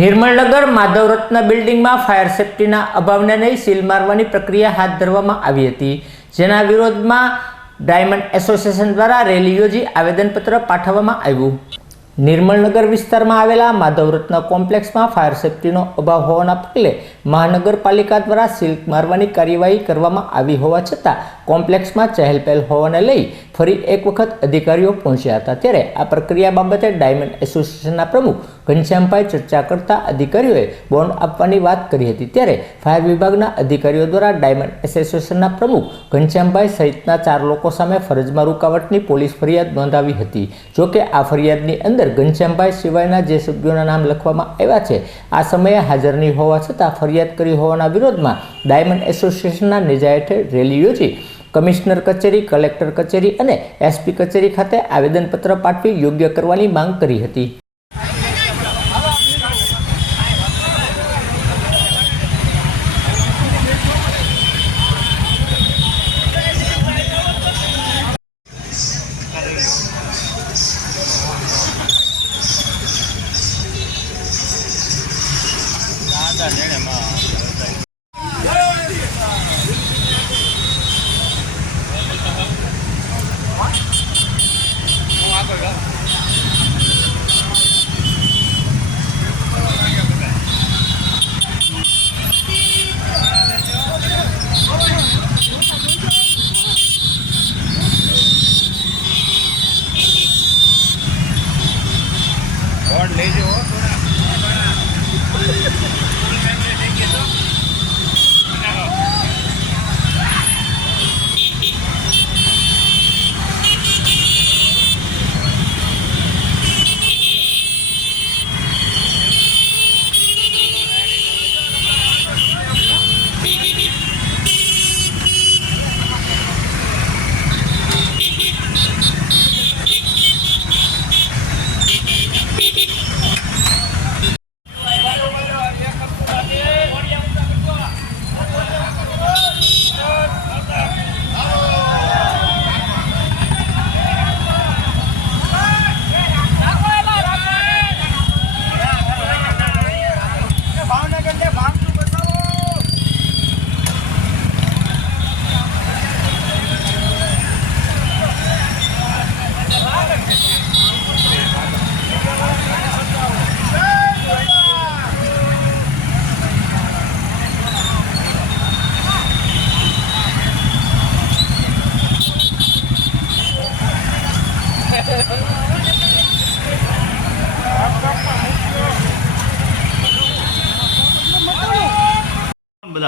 નિર્મળનગર માધવરત્ન બિલ્ડિંગમાં ફાયર સેફટીના અભાવને લઈ સીલ મારવાની પ્રક્રિયા હાથ ધરવામાં આવી હતી. જેના વિરોધમાં ડાયમંડ એસોસિએશન દ્વારા રેલી યોજી આવેદનપત્ર પાઠવવામાં આવ્યું. નિર્મળનગર વિસ્તારમાં આવેલા માધવરત્ન કોમ્પ્લેક્સમાં ફાયર સેફટીનો અભાવ હોવાના પગલે મહાનગરપાલિકા દ્વારા સિલ્ક મારવાની કાર્યવાહી કરવામાં આવી હોવા છતાં કોમ્પ્લેક્સમાં ચહેલપહેલ હોવાને લઈ ફરી એક વખત અધિકારીઓ પહોંચ્યા હતા. ત્યારે આ પ્રક્રિયા બાબતે ડાયમંડ એસોસિએશનના પ્રમુખ ઘનશ્યામભાઈ ચર્ચા કરતા અધિકારીઓએ બોન્ડ આપવાની વાત કરી હતી. ત્યારે ફાયર વિભાગના અધિકારીઓ દ્વારા ડાયમંડ એસોસિએશનના પ્રમુખ ઘનશ્યામભાઈ સહિતના ચાર લોકો સામે ફરજમાં રૂકાવટની પોલીસ ફરિયાદ નોંધાવી હતી. જોકે આ ફરિયાદની અંદર ઘનશ્યામભાઈ સિવાયના જે સભ્યોના નામ લખવામાં આવ્યા છે, આ સમયે હાજર નહીં હોવા છતાં ફરિયાદ કરી હોવાના વિરોધમાં ડાયમંડ એસોસિએશનના નેજા હેઠળ રેલી યોજી કમિશનર કચેરી, કલેક્ટર કચેરી અને એસપી કચેરી ખાતે આવેદનપત્ર પાઠવી યોગ્ય કરવાની માંગ કરી હતી.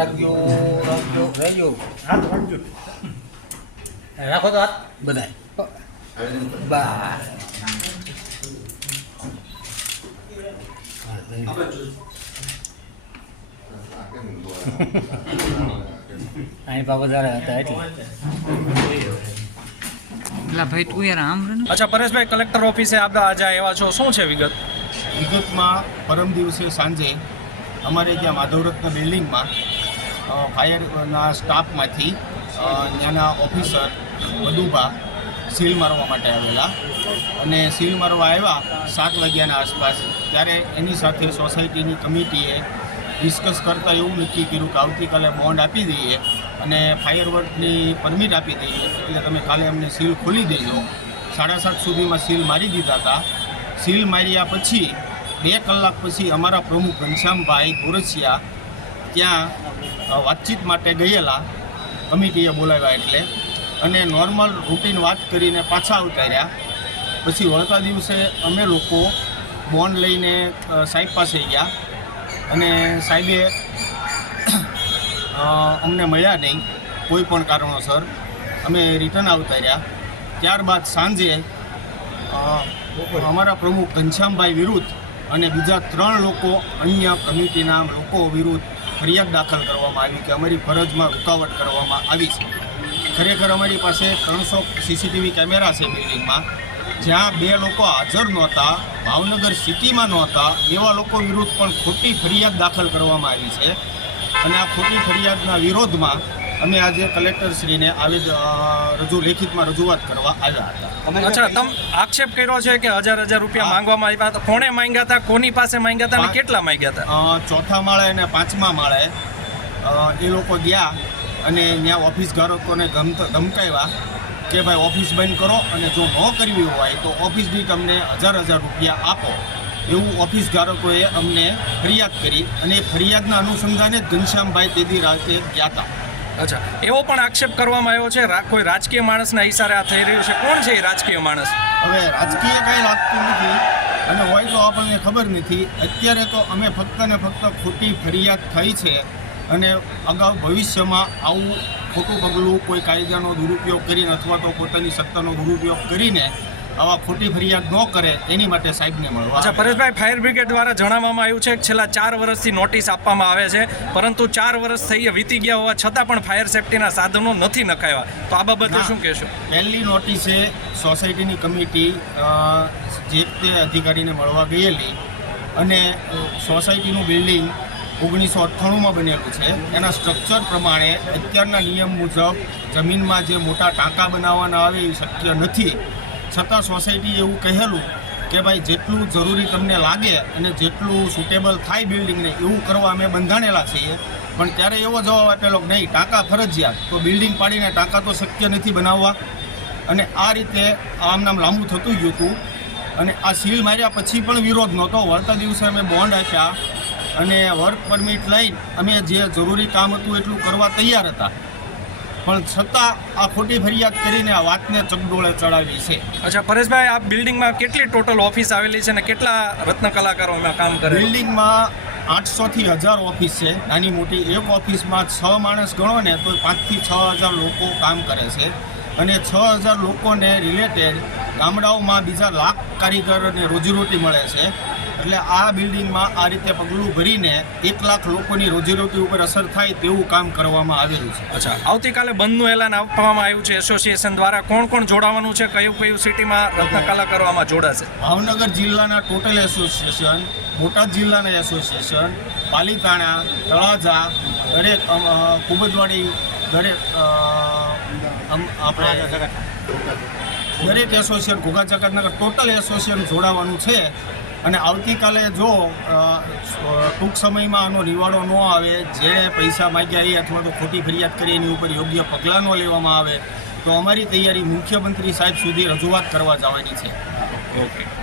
રાખજો રાખજો. રહેજો. રાખો તો હાથ બધાય. અહીં પા વધારે હતા એટલે. ભાઈ તું યાર આમ અચ્છા પરેશભાઈ કલેક્ટર ઓફિસે આપણે આજે એવા છો શું છે વિગત? વિગતમાં પરમ દિવસે સાંજે અમારે ત્યાં માધવરત્ન બિલ્ડિંગમાં ફાયરના સ્ટાફમાંથી ત્યાંના ઓફિસર વધુભા સીલ મારવા માટે આવેલા. અને સીલ મારવા આવ્યા સાત વાગ્યાના આસપાસ. ત્યારે એની સાથે સોસાયટીની કમિટીએ ડિસ્કસ કરતાં એવું નક્કી કર્યું કે આવતીકાલે બોન્ડ આપી દઈએ અને ફાયરવર્કની પરમિટ આપી દઈએ. એટલે તમે કાલે અમને સીલ ખોલી દેજો. સાડા સાત સુધીમાં સીલ મારી દીધા હતા. સીલ માર્યા પછી બે કલાક પછી અમારા પ્રમુખ ઘનશ્યામભાઈ ગોરસિયા ત્યાં વાતચીત માટે ગયેલા કમિટીએ બોલાવ્યા એટલે. અને નોર્મલ રૂટીન વાત કરીને પાછા ઉતાર્યા. પછી વળતા દિવસે અમે લોકો બોન્ડ લઈને સાહેબ પાસે ગયા. અને સાહેબે અમને મળ્યા નહીં, કોઈ પણ કારણોસર. અમે રિટર્ન આવતાર્યા. ત્યારબાદ સાંજે અમારા પ્રમુખ ઘનશ્યામભાઈ વિરુદ્ધ અને બીજા ત્રણ લોકો અન્ય કમિટીના લોકો વિરુદ્ધ ફરિયાદ દાખલ કરવામાં આવી કે અમારી ફરજમાં રૂકાવટ કરવામાં આવી છે. ખરેખર અમારી પાસે ત્રણસો સીસીટીવી કેમેરા છે બિલ્ડિંગમાં. જ્યાં બે લોકો હાજર નહોતા, ભાવનગર સિટીમાં નહોતા, એવા લોકો વિરુદ્ધ પણ ખોટી ફરિયાદ દાખલ કરવામાં આવી છે. અને આ ખોટી ફરિયાદના વિરોધમાં અમે આજે કલેક્ટરશ્રીને આવી જ રજૂ લેખિતમાં રજૂઆત કરવા આવ્યા હતા. અચ્છા તમે આક્ષેપ કર્યો છે કે હજાર હજાર રૂપિયા. માંગવામાં આવ્યા હતા. કોણે માંગ્યા હતા? કોની પાસે માંગ્યા હતા? અને કેટલા માંગ્યા હતા? ચોથા માળે અને પાંચમા માળે એ લોકો ગયા અને ત્યાં ઓફિસ ઘરકોને ધમકાવ્યા કે ભાઈ ઓફિસ બંધ કરો અને જો ન કરવી હોય તો ઓફિસ તમને હજાર હજાર રૂપિયા આપો. એવું ઓફિસ ધારકોએ અમને ફરિયાદ કરી અને ફરિયાદના અનુસંધાને જ ઘનશ્યામભાઈ તેદી રાતે ગયા હતા. અચ્છા, એવો પણ આક્ષેપ કરવામાં આવ્યો છે કોઈ રાજકીય માણસના ઈશારે આ થઈ રહ્યું છે. કોણ છે એ રાજકીય માણસ? હવે રાજકીય કંઈ લાગતું નથી અને હોય તો આપણને ખબર નથી. અત્યારે તો અમે ફક્ત ને ફક્ત ખોટી ફરિયાદ થઈ છે અને અગાઉ ભવિષ્યમાં આવું ખોટું પગલું કોઈ કાયદાનો દુરુપયોગ કરીને અથવા તો પોતાની સત્તાનો દુરુપયોગ કરીને આવા ખોટી ફરિયાદ ન કરે એની માટે સાહેબને મળવા અચ્છા પરેશભાઈ ફાયર બ્રિગેડ દ્વારા જણાવવામાં આવ્યું છે કે છેલ્લા ચાર વર્ષથી નોટિસ આપવામાં આવે છે પરંતુ ચાર વર્ષ થઈ વીતી ગયા હોવા છતાં પણ ફાયર સેફટીના સાધનો નથી નખાયા. તો આ બાબતે શું કહેશો? પહેલી નોટિસે સોસાયટીની કમિટી જે તે અધિકારીને મળવા ગયેલી અને સોસાયટીનું બિલ્ડિંગ ઓગણીસો અઠ્ઠાણુંમાં બનેલું છે. એના સ્ટ્રક્ચર પ્રમાણે અત્યારના નિયમ મુજબ જમીનમાં જે મોટા ટાંકા બનાવવાના આવે એ શક્ય નથી. છતાં સોસાયટી એવું કહેલું કે ભાઈ, જેટલું જરૂરી તમને લાગે અને જેટલું સુટેબલ થાય બિલ્ડિંગને એવું કરવા અમે બંધાણેલા છીએ. પણ ત્યારે એવો જવાબ આપેલો કે નહીં, ટાંકા ફરજિયાત. તો બિલ્ડિંગ પાડીને ટાંકા તો શક્ય નથી બનાવવા. અને આ રીતે આમ નામ લાંબુ થતું ગયું હતું. અને આ સીલ માર્યા પછી પણ વિરોધ નહોતો. વળતા દિવસે અમે બોન્ડ આપ્યા અને વર્ક પરમિટ લઈ અમે જે જરૂરી કામ હતું એટલું કરવા તૈયાર હતા. પણ છતાં આ ખોટી ફરિયાદ કરીને આ વાતને ચગડોળે ચડાવી છે. અચ્છા પરેશભાઈ આ બિલ્ડિંગમાં કેટલી ટોટલ ઓફિસ આવેલી છે અને કેટલા રત્ન કલાકારોમાં કામ કરે? બિલ્ડિંગમાં આઠસોથી હજાર ઓફિસ છે. નાની મોટી એક ઓફિસમાં છ માણસ ગણો ને તો પાંચથી છ હજાર લોકો કામ કરે છે. અને છ હજાર લોકોને રિલેટેડ ગામડાઓમાં બીજા લાખ કારીગરોને રોજીરોટી મળે છે. એટલે આ બિલ્ડિંગમાં આ રીતે પગલું ભરીને એક લાખ લોકોની રોજીરોટી ઉપર અસર થાય તેવું કામ કરવામાં આવેલું છે. અચ્છા. આવતીકાલે બંધનું એલાન આપવામાં આવ્યું છે. એસોસિએશન દ્વારા કોણ કોણ જોડાવાનું છે કયું કયું સિટીમાં રત્ન કરવામાં જોડાશે? ભાવનગર જિલ્લાના ટોટલ એસોસિએશન બોટાદ જિલ્લાના એસોસિએશન પાલિતાણા તળાજા દરેક કુબજવાડી દરેક આપણે દરેક association Ghogha Jagatnagar total association જોડાવાનું છે. અને આવતીકાલે જો ટૂંક સમયમાં આનો નિવાડો ન આવે, જે પૈસા માગ્યા એ અથવા તો ખોટી ફરિયાદ કરી એની ઉપર યોગ્ય પગલાં ન લેવામાં આવે, તો અમારી તૈયારી મુખ્યમંત્રી સાહેબ સુધી રજૂઆત કરવા જવાની છે. ઓકે.